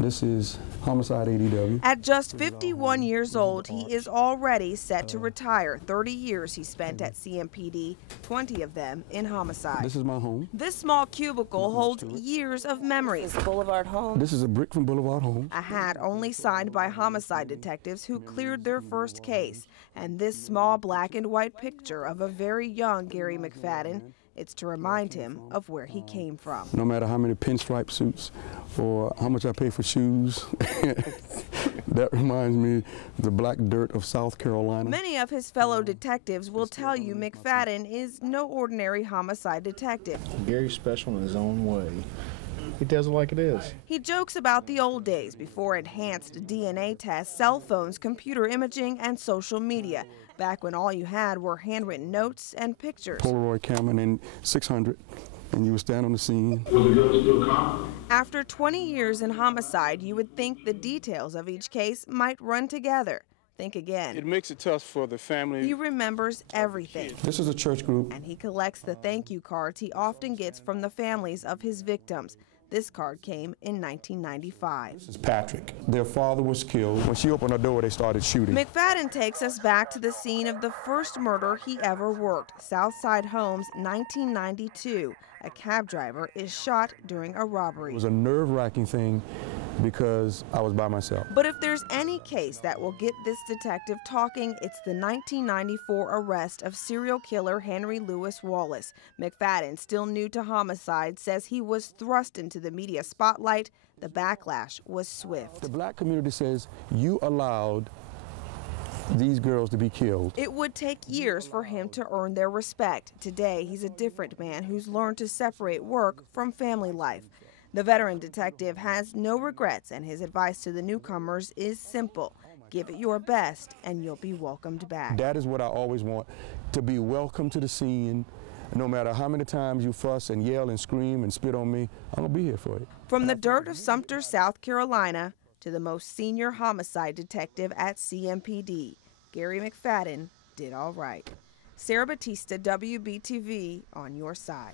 This is homicide ADW. At just 51 years old, he is already set to retire. 30 years he spent at CMPD, 20 of them in homicide. This is my home. This small cubicle holds years of memories. Boulevard home. This is a brick from Boulevard Home. A hat only signed by homicide detectives who cleared their first case. And this small black and white picture of a very young Gary McFadden. It's to remind him of where he came from. No matter how many pinstripe suits or how much I pay for shoes, that reminds me of the black dirt of South Carolina. Many of his fellow detectives will tell you McFadden is no ordinary homicide detective. Gary's special in his own way. He tells it like it is. He jokes about the old days before enhanced DNA tests, cell phones, computer imaging, and social media. Back when all you had were handwritten notes and pictures. Polaroid camera and 600, and you would stand on the scene. After 20 years in homicide, you would think the details of each case might run together. Think again. It makes it tough for the family. He remembers everything. This is a church group. And he collects the thank you cards he often gets from the families of his victims. This card came in 1995. This is Patrick. Their father was killed. When she opened her door, they started shooting. McFadden takes us back to the scene of the first murder he ever worked, Southside Homes, 1992. A cab driver is shot during a robbery. It was a nerve-wracking thing because I was by myself. But if there's any case that will get this detective talking, it's the 1994 arrest of serial killer Henry Louis Wallace. McFadden, still new to homicide, says he was thrust into the media spotlight. The backlash was swift. The black community says you allowed these girls to be killed. It would take years for him to earn their respect. Today, he's a different man who's learned to separate work from family life. The veteran detective has no regrets, and his advice to the newcomers is simple. Give it your best, and you'll be welcomed back. That is what I always want, to be welcome to the scene. No matter how many times you fuss and yell and scream and spit on me, I'm going to be here for you. From the dirt of Sumter, South Carolina, to the most senior homicide detective at CMPD, Gary McFadden did all right. Sarah Batista, WBTV, on your side.